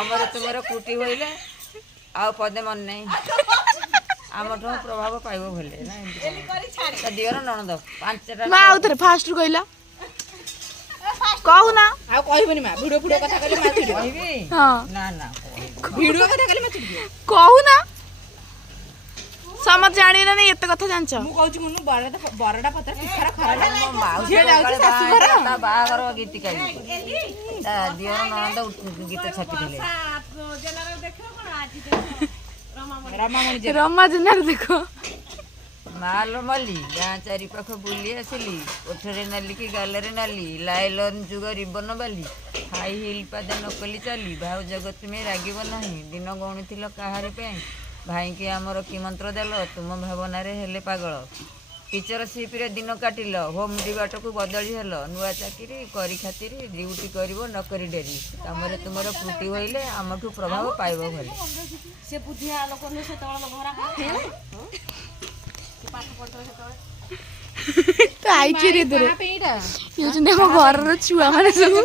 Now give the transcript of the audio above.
ଆମର ତୁମର କୁଟି ହଇଲେ ଆଉ ପଦେ ମନେ ନାହିଁ ଆମଠୁ ପ୍ରଭାବ ପାଇବ ଭଲେ ନା ଦିଅର ନଣନ୍ଦ 5ଟା ମା ଆଉ ଥରେ ଫାଷ୍ଟ ରୁ କହିଲା କହୁନା ଆଉ କହିବନି ମା ଭିଡିଓ ଭିଡିଓ କଥା କହିଲେ ମା ଚିଡିବ କହିବି ହଁ ନା ନା ଭିଡିଓ କଥା କହିଲେ ମା ଚିଡିବ କହୁନା ସମସ୍ତେ ଜାଣିଲେ ନାଇଁ ଏତେ କଥା ଜାଣିଛ ମୁଁ କହୁଛି ମୁନୁ ବରଟା ପତ୍ର ପିଠାର ଖରା ମୋ ମାଉସୀ ଯାଉଛି ଶାଶୁଘର ତା ବାହାଘର ଗୀତ ଗାଇବି ତା ଦିଅର ନଣନ୍ଦ ଗୀତ ଛାପିଥିଲେ ରମା ଜେନାର ଦେଖ ମାଲ ମଲି ଗାଁ ଚାରିପାଖ ବୁଲି ଆସିଲି ଓଠରେ ନାଲି କି ଗାଲରେ ନାଲି ଲାଇଲନ ଯୁଗ ରିବନ ବାଲି ହାଇ ହିଲ୍ ପାଦେ ନକଲି ଚାଲି ଭାଉଜ ତୁମେ ରାଗିବ ନାହିଁ ଦିନ ଗଣୁଥିଲ କାହାରି ପାଇଁ ଭାଇକି ଆମର କି ମନ୍ତ୍ର ଦେଲ ତୁମ ଭାବନାରେ ହେଲେ ପାଗଳ ଟିଚର ସିପ୍ରେ ଦିନ କାଟିଲ ହୋମ୍ ଡିବାଟକୁ ବଦଳି ହେଲ ନୂଆ ଚାକିରି କରି ଖାତିରି ଡ୍ୟୁଟି କରିବ ନକରି ଡେରି କାମରେ ତୁମର ଫୁଟି ହୋଇଲେ ଆମଠୁ ପ୍ରଭାବ ପାଇବ ଭଲି ସେ ବୁଦ୍ଧିଆ ଲୋକ ନୁହେଁ ସେତେବେଳେ ଘର ପାଠ ପଢୁଥିବ ସେତେବେଳେ ଆଇଚି ରେ ଦୂର ଘରର ଛୁଆ ମାନେ ସବୁ